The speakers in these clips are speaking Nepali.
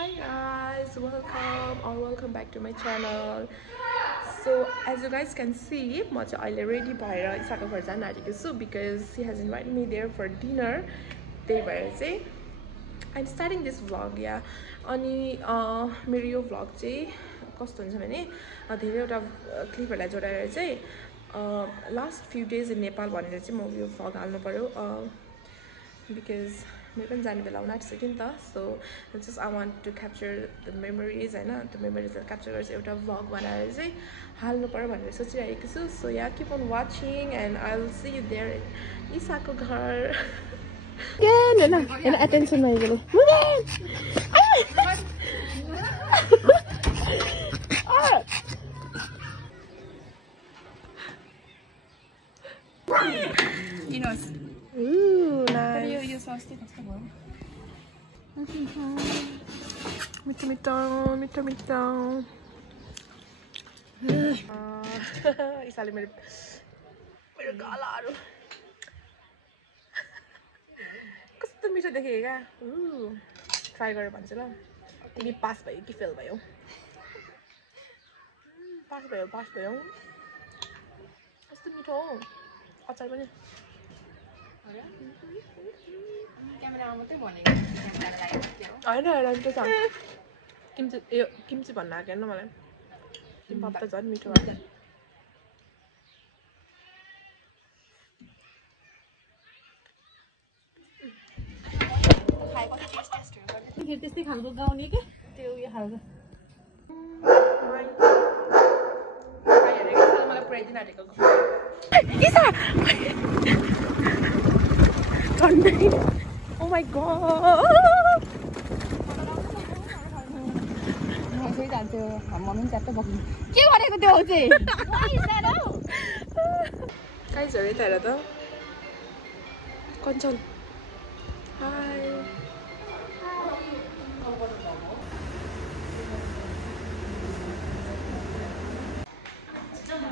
Hi guys, welcome back to my channel. So as you guys can see, I'm ready bhayera Isako घर जान आँटेको छु because he has invited me there for dinner. त्यही भएर चाहिँ I'm starting this vlog. Yeah, अनि मेरो यो vlog चाहिँ कस्तो हुन्छ भने धेरैवटा क्लिपहरुलाई जोडेर चाहिँ last few days in Nepal भनेर चाहिँ म यो vlog हाल्नु पर्यो because मेरो पनि जाने बेला हुन आँटिसक्यो नि त. So just I want to capture the memories हैन, त्यो मेमोरिजहरु क्याप्चर गरेर एउटा vlog बनाएर चाहिँ हाल्नु पर्यो भनेर सोचिरहेको छु. So yeah, keep on watching and I'll see you there in Isako घर. And attention my little. Ooh, nice. Mito. Isali मेरो गालाहरु कस्तो मिठो देखेको क्या. ट्राई गरेर भन्छु ल. तिमी पास भयो कि फेल भयो? पास भयो. कस्तो मिठो हो. अचार पनि. क्यामेरामा मात्रै भनेको क्यामेराको लागि हैन त्यो छ. किम्ची भन्न आएको हैन मलाई. किम्पाप त झन् मिठो हुन्छ. त्यस्तै खालको गाउने के त्यो उयो खालको मलाई पुरै दिन आँटेको Oh my god! के गरेको त्यो चाहिँ? गाइजहरु यता हेर त. कञ्चन. हाय.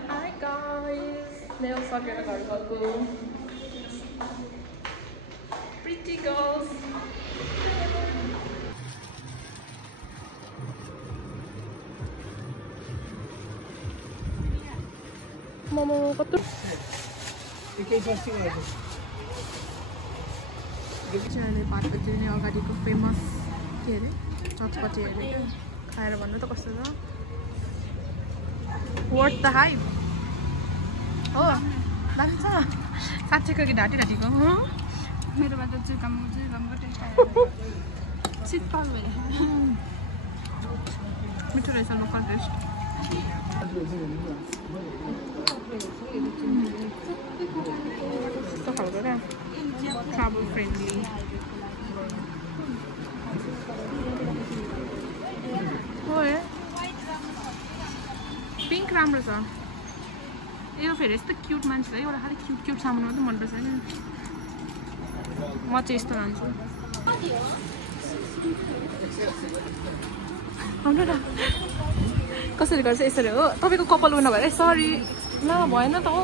Hi guys. Nail सकेर घर गएको. Pretty girls. Mama कस्तो एकै जस्ती गरेको चाहिँ पाटको चाहिँ अगाडिको फेमस के अरे हटपटी अरे क्या खाएर भन्नु त कस्तो छ. वर्थ द हाइप हो. दामी छ साँच्चैको कि ढाँटीको हो. मेरोबाट चाहिँ कामको टेस्ट आयो. शीतल भयो. मिठो रहेछ लोकल टेस्ट. कस्तो खालको क्या ट्राभल फ्रेन्डली. हो पिङ्क राम्रो छ. यो फेरि यस्तो क्युट मान्छे है. एउटा खालि क्युट सामान मात्रै मनपर्छ नि. म चाहिँ यस्तो लान्छु. आउनु न. कसरी गर्छ यसरी हो. तपाईँको कपाल उना भएर सरी ल भएन त हो.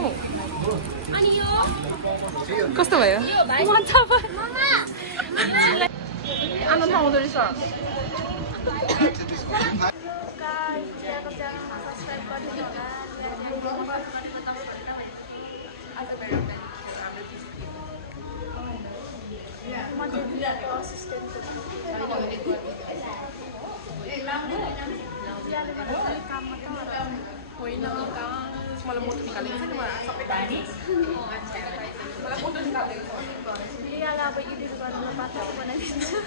कस्तो भयो? आनन्द आउँदो रहेछ. मलाई मोटो निकालेको छ नि. मलाई सबै मलाई मोटो निकालेको छ. अब एडिट गर्नु पात्र बनाइदिन्छु.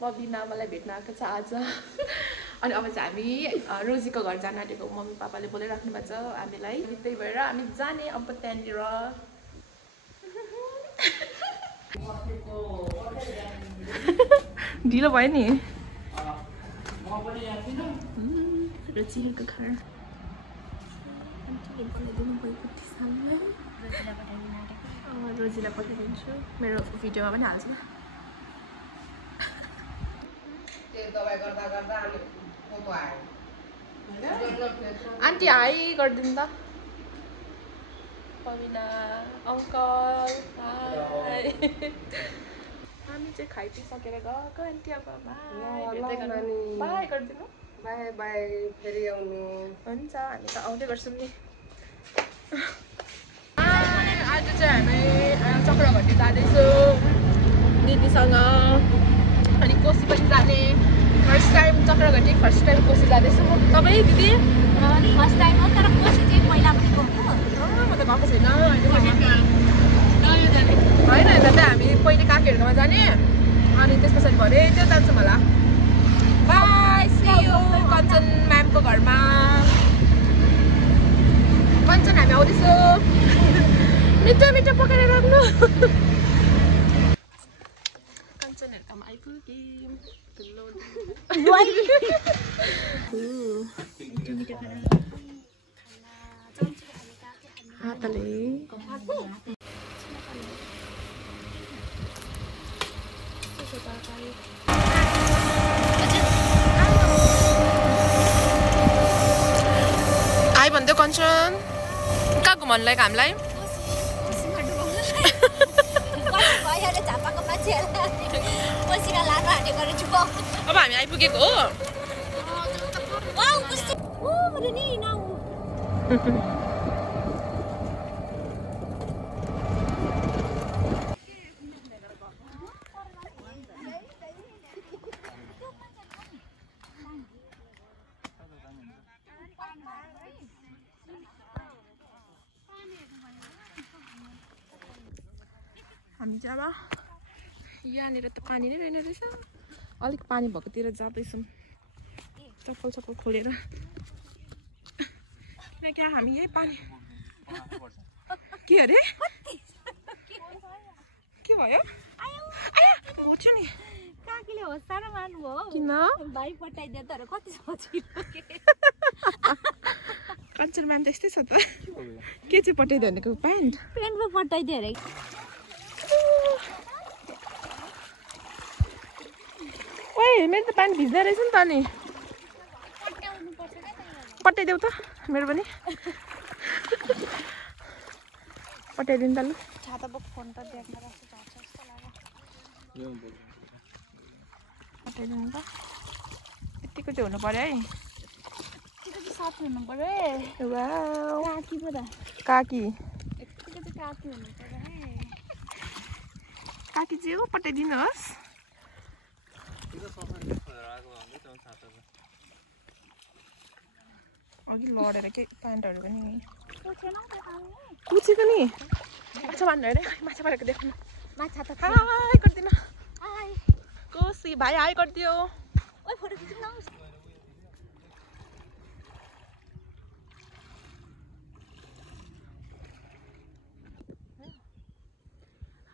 बबिना मलाई भेट्न आएको छ आज. अनि अब चाहिँ हामी रोजीको घर जान आँटेको मम्मी पापाले बोलाइराख्नु भएको छ हामीलाई त्यही भएर हामी जाने अब त्यहाँनिर ढिलो भयो नि रोजीको घर रोजीलाई पठाइदिन्छु मेरो भिडियोमा पनि हाल्छु आन्टी हाई गरिदिनु त पमिना अङ्कल हाई हामी चाहिँ खाइपिसकेर गएको आन्टी अब बाई गरिदिनु बाई बाई फेरि आउनु हुन्छ हामी त आउँदै गर्छौँ नि आज चाहिँ हामी चक्रघटी जाँदैछौँ दिदीसँग अनि कोसी पनि जाने first time Chakraghati first time Koshi जाँदैछु म तपाईँ दिदी फर्स्ट टाइम हो तर कोसी चाहिँ पहिला पनि गएको म त गएको छैन होइन यता चाहिँ हामी पहिले काकीहरूकोमा जाने अनि त्यस पछाडि भरे त्यो जान्छौँ होला बाई सी यू कञ्चन म्यामको घरमा कञ्चन हामी आउँदैछौँ मिठो मिठो पकाएर राख्नु कञ्चनहरूकोमा आइपुग्यौँ हातले आइ भन्दै कञ्चन कहाँ घुमाउनु लाग्यो हामीलाई अब हामी आइपुगेको हो हामी चाहिँ अब यहाँनिर त पानी नै रहेन रहेछ अलिक पानी भएकोतिर जाँदैछौँ चप्पल चप्पल खोलेर किनकि हामी यही पानी के अरे के भयो होस् नि काकीले होस् साह्रो मान्नुभयो किन भाइ पठाइदियो तर कति सजिलो कञ्चन म्याम त यस्तै छ त के चाहिँ पठाइदियो भनेको प्यान्ट पो पठाइदियो अरे ओए मेरो त प्यान्ट भिज्दै रहेछ नि त अनि पठाइदेऊ त मेरो पनि पठाइदिनु त ल छाता बोक फोन त देख्न राख्छ झर्छ जस्तो लाग्यो पठाइदिनु त यतिको चाहिँ हुनु पर्यो है यतिको चाहिँ साथी हुनु पर्यो है वाउ काकी पो त काकी यतिको चाहिँ काकी हुनु पर्यो है काकी चाहिँ हो पठाइदिनुहोस् अघि लडेर के प्यान्टहरू पनि कुचेको नि माछा मार्नु अरे माछा मारेको देख्नु माछा त हाई गरिदिनु आइ कोसी भाइ हाई गरिदियो ओइ फोटो खिच्नु न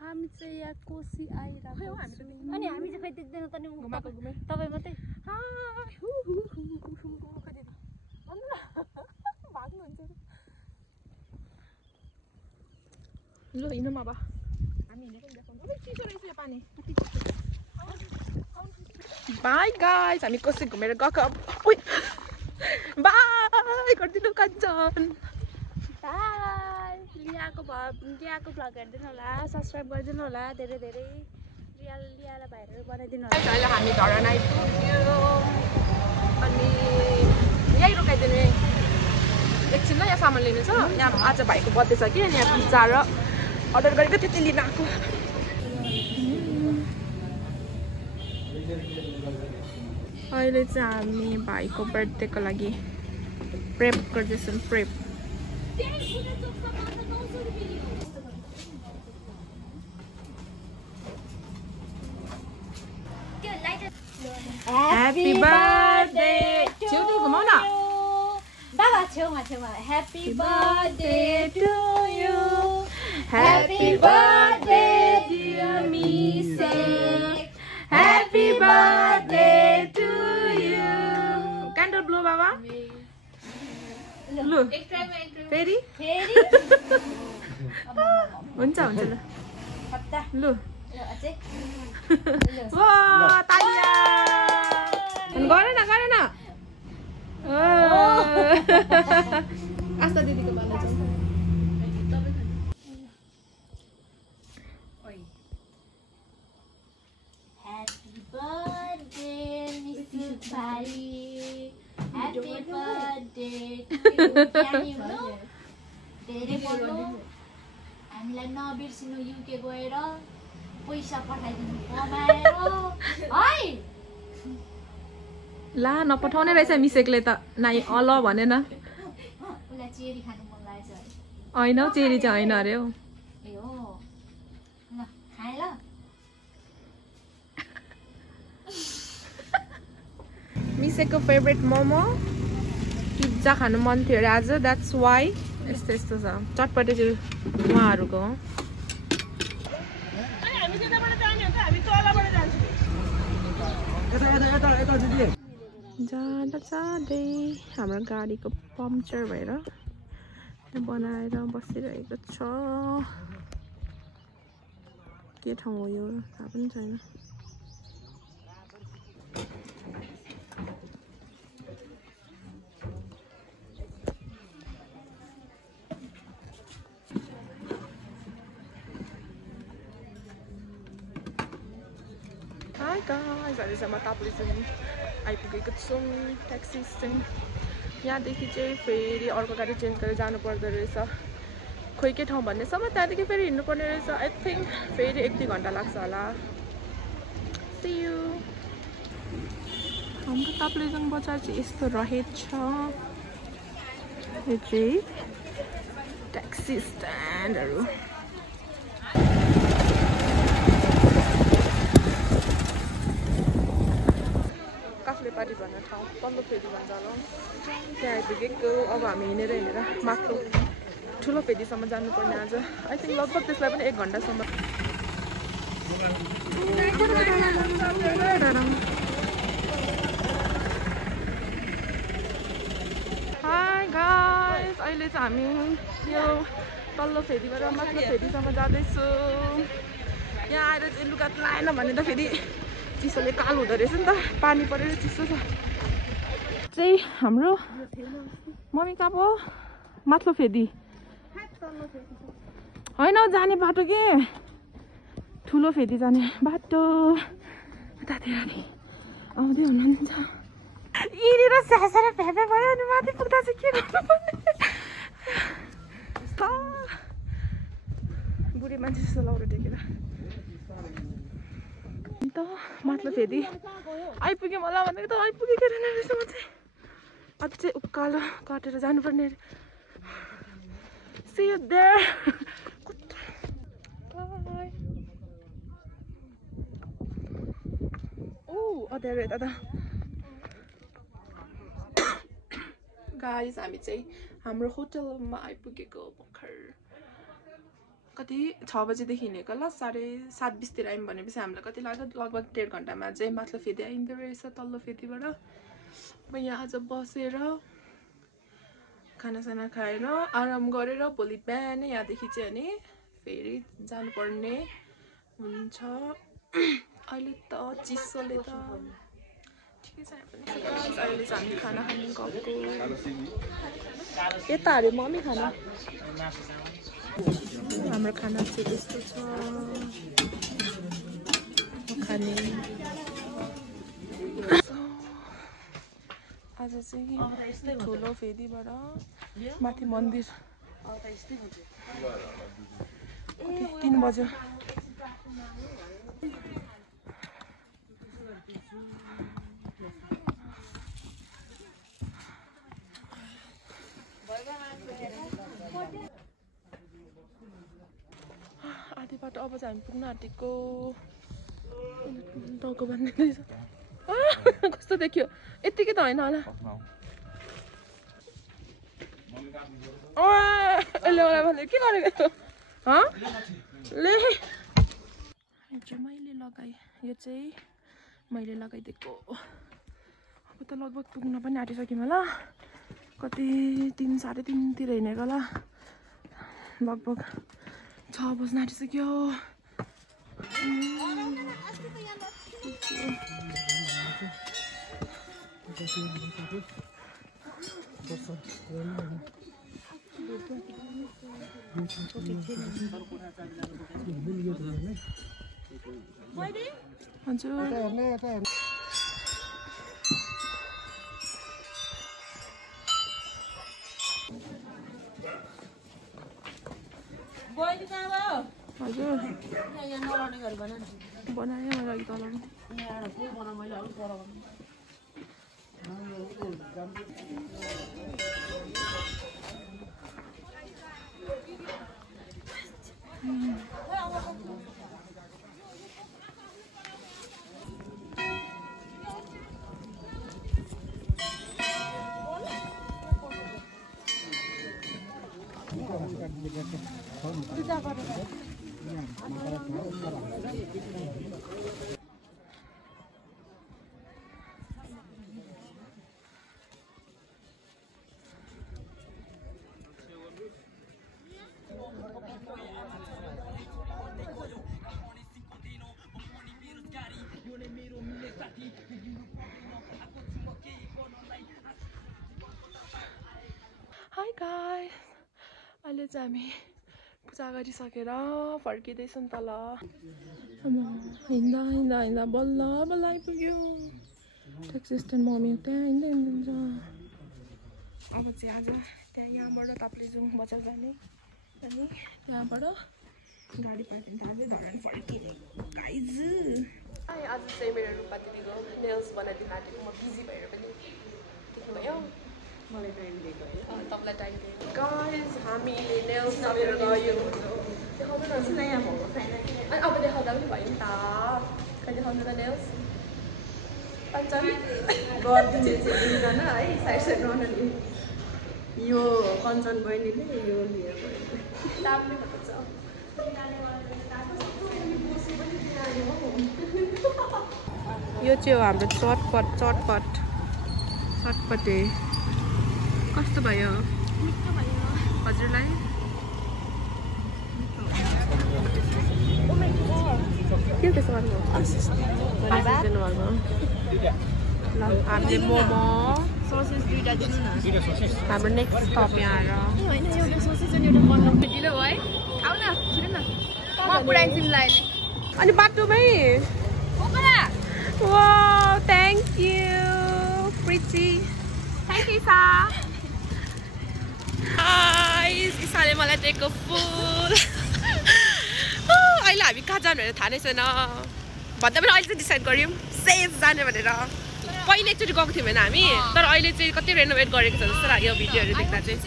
हामी चाहिँ यहाँ कोसी आइरहेको अनि हामी चाहिँ खै देख्दैन त नि घुमाएको घुमे तपाईँ मात्रै भाग्नुहुन्छ ल हिँडौँ अब हामी हिँडेको देखाउँछौँ चिसो रहेछ यो पानी बाई गाइस हामी कोसी घुमेर गएको बाई गरिदिनु कञ्चन बाई लियाको भ्लग हेरिदिनु होला सब्सक्राइब गरिदिनु होला धेरै धेरै लियाला भाइहरू बनाइदिनु होला अहिले हामी घर आइपुग्यो अनि यहीँ रोकाइदिनु एकछिन ल यहाँ सामान लिनु छ यहाँ आज भाइको बर्थडे छ कि अनि यहाँ पिज्जा र अर्डर गरेको त्यति लिन आएको अहिले चाहिँ हामी भाइको बर्थडेको लागि प्रेप गर्दैछौँ prep Happy birthday Happy birthday to you. Happy birthday dear Misek. Happy birthday to you. Candle blow baba. Lu. फेरि हुन्छ हुन्छ ल लु वाह तालिया गरे न आस्था दिदीको बाला जाउँ Happy birthday Mr. Bhai. Happy birthday to you. धेरै बढ्नु हामीलाई नबिर्सिनु युके गएर पैसा पठाइदिनु कमाएर है ला नपठाउने रहेछ मिसेकले त नाइ अल भनेन उलाई चेरी खानु मन लागेछ हैन चेरी चाहिँ हैन अरे हो ए हो ल खाए ल मिसेकको फेभरेट मोमो पिज्जा खानु मन थियो अरे आज द्याट्स वाइ यस्तो यस्तो छ चटपटे चाहिँ उहाँहरूको हो जाँदा जाँदै हाम्रो गाडीको पम्चर भएर बनाएर बसिरहेको छ के ठाउँ हो यो थाहा पनि छैन Hi guys, अहिलेसम्म ताप्लेजुङ आइपुगेको छौँ ट्याक्सी स्ट्यान्ड यहाँदेखि चाहिँ फेरि अर्को गाडी चेन्ज गरेर जानु पर्दो रहेछ खोइ के ठाउँ भन्नेसम्म त्यहाँदेखि फेरि हिँड्नुपर्ने रहेछ आई थिङ्क फेरि 1-2 घन्टा लाग्छ होला See you. हाम्रो ताप्लेजुङ बजार चाहिँ यस्तो रहेछ यो चाहिँ ट्याक्सी स्ट्यान्डहरू पार्टी भन्ने ठाउँ तल्लो फेदी भन्छ होला त्यहाँ आइपुगेको अब हामी हिँडेर माथि ठुलो फेदीसम्म जानुपर्ने आज आई थिङ्क लगभग त्यसलाई पनि 1 घन्टासम्म हाई गाइस अहिले चाहिँ हामी यो तल्लो फेदीबाट माथिल्लो फेदीसम्म जाँदैछु यहाँ आएर चाहिँ लुगा लाएन भने त फेरि चिसोले कालो हुँदो रहेछ नि त पानी परेर चिसो छ चाहिँ हाम्रो मम्मी कहाँ पो माथिल्लो फेदी होइन जाने बाटो के ठुलो फेदी जाने बाटो उतातिर आउँदै हुनुहुन्छ यिनीहरू स्यासेर भ्याभ्या भयो अनि माथि पुग्दा चाहिँ के गर्नुपर्ने बुढी मान्छे जस्तो लौरो टेकेर त माथिल्लो फेदी आइपुग्यो मलाई भनेको त आइपुगेको रहेन रहेछ म चाहिँ अझै उकालो काटेर जानुपर्ने See you there. Bye. Oh, there it is. Guys, हामी चाहिँ हाम्रो होटलमा आइपुगेको भर्खर कति 6 बजेदेखि हिँडेको ल 7:30 तिर आयौँ भनेपछि हामीलाई कति लाग्यो लगभग 1.5 घन्टामा चाहिँ माथिल्लो फेदी आइँदो रहेछ तल्लो फेदीबाट अब यहाँ आज बसेर खानासाना खाएर आराम गरेर भोलि बिहानै यहाँदेखि चाहिँ अनि फेरि जानुपर्ने हुन्छ अहिले त चिसोले त ठिकै छ अहिले चाहिँ हामी खाना खाने गएको यता अरे मम्मी खाना हाम्रो खाना चाहिँ त्यस्तो छ खाने आज चाहिँ ठुलो फेदीबाट माथि मन्दिर 3 बज्यो आधी बाटो अब चाहिँ हामी पुग्न आँटेको टाउको भन्ने रहेछ कस्तो देखियो यतिकै त होइन होला यसले मलाई भन्दै के गरेको ले यो चाहिँ मैले लगाएँ यो चाहिँ मैले लगाइदिएको अब त लगभग पुग्न पनि आँटिसक्यौँ होला कति 3 साढे 3 तिर हिँडेको होला लगभग 6 बज्न आँटिसक्यो हजुर हजुर बनाएँ मैले अघि तल हाई गाइस अहिले चाहिँ हामी पूजा गरिसकेर फर्किँदैछौँ तल हिँड्दा हिँड्दा हिँड्दा बल्ल बल्ल आइपुग्यो ट्याक्सी स्ट्यान्ड मम्मी त्यहाँ हिँड्दै हिँड्नुहुन्छ अब चाहिँ आज त्यहाँ यहाँबाट ताप्लेजुङ बजार जाने अनि त्यहाँबाट गाडी पार्किङ थाल्दै धरान फर्किरहेको गाइज आज चाहिँ मेरो रुपा दिदीको नेल्स बनाइदिनु आँटेको म बिजी भएर पनि देख्नुभयो मलाई टाइम दिएको तपाईँलाई टाइम दिएको गाइज हामीले नेल्स नभएर गयो देखाउनु न यहाँ भएको छैन अनि अब देखाउँदा पनि भयो नि त कहिले देखाउनु त नेल्स पञ्चमी गरिदिने चाहिँ दुईजना है साइड साइड रहनु यो कञ्चन बहिनीले यो लिएर दामी भएको छ यो चाहिँ हो हाम्रो चटपटे कस्तो भयो हजुरलाई के त्यसो गर्नु ल हामीले मोमो ससेज दुईटा दिनु न हाम्रो नेक्स्ट स्टप यहाँ आएर एउटा ससेज अनि एउटा बन्द ढिलो भयो है आउ न छिटो न म पुऱ्याइदिन्छु तिमीलाई अनि बाटोमै wow thank you pretty thank you सा इसाले मलाई दिएको फुल अहिले हामी कहाँ जानु भनेर थाहा नै छैन भन्दा पनि अहिले चाहिँ डिसाइड गऱ्यौँ सेफ जाने भनेर पहिले एकचोटि गएको थियौँ होइन हामी तर अहिले चाहिँ कति रेनोभेट गरेको छ जस्तो लाग्यो भिडियोहरू देख्दा चाहिँ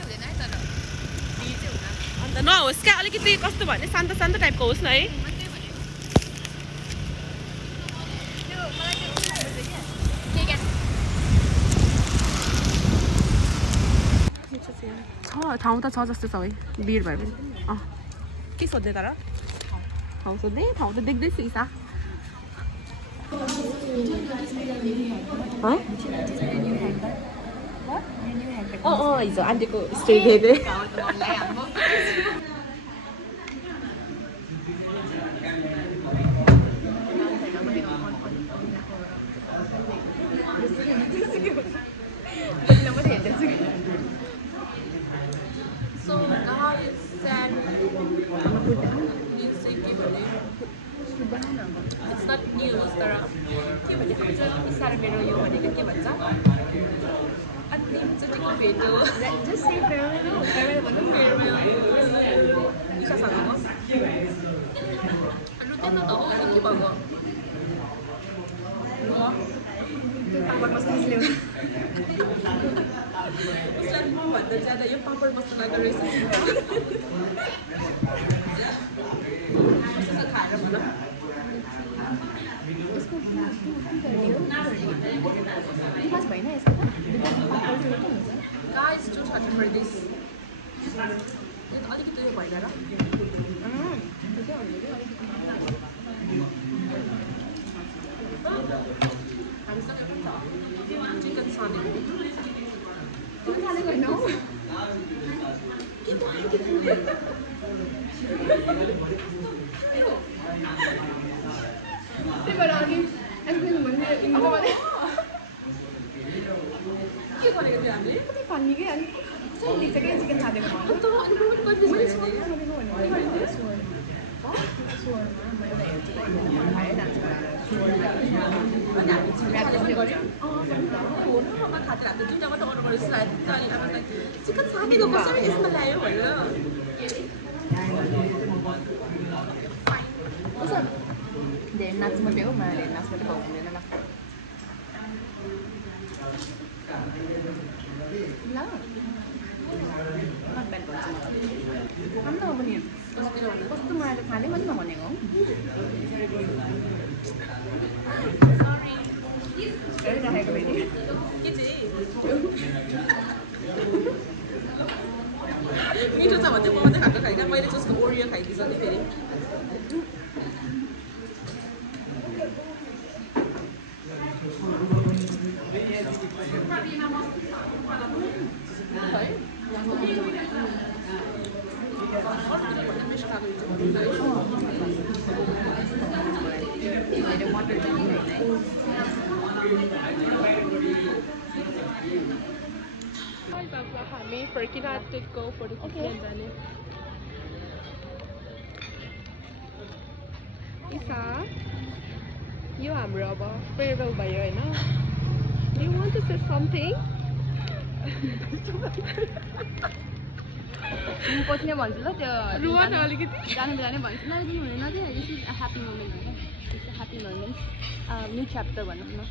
अन्त नहोस् क्या अलिकति कस्तो भने शान्त शान्त टाइपको होस् न है ठाउँ त छ जस्तो छ है भिड भयो भने के सोध्ने तर ठाउँ सोध्ने ठाउँ त देख्दैछु इसा हिजो आन्टीको स्टे हेरेँ It's not news तर के भनेको भन्छ इसाले मेरो यो भनेको के भन्छ अन्तिमचोटिको भेट हो जस्ट से फेयरवेल हो फेयरवेल भन्नु फेयरवेल इसासँग हो लु त्यहाँ त हो के भयो पापड मसलाले उसलाई म भन्दा ज्यादा यो पापड मसलाको रेसिपी खाएर भन Guys, 230 for this. त्यही भएर अनि आइसक्रिम भन्ने इन्जो भने के गरेको थियो हामीले कति फन्नी के अनि कसरी लिन्छ के चिकन खाँदेको अन्त अनि पनि कति मैले सोर्मा खाँदेको भने सोर्मा म एउटा हेर्छु खाएँ डान्स अनि हामी चिकन गऱ्यौँ फोनमा खाँदा हामीले दुईवटा मात्रै अर्डर गरेको सायद अनि आमालाई चिकन सामेको कसरी यसमा ल्यायो भनेर धेरै नाच मात्रै हो मलाई नाच मात्रै खाउ हुँदैन ल खान्न पनि कस्तो मलाई खाने पनि नभनेको हौ राखेको फेरि के चाहिँ मिठो छ भने म मात्रै खाएको खाइनँ मैले जसको ओरियो खाइदिन्छ नि फेरि हामी फर्किन आँटेको फोटो खिच्न जाने इसा यो हाम्रो अब फेयरवेल भयो होइन you want to say something म पछि नै भन्छु ल त्यो रुवा न अलिकति जाने बेला नै भन्छु नदिनु हुँदैन त्यो this is a happy moment होइन it's a happy moment new chapter भनौँ न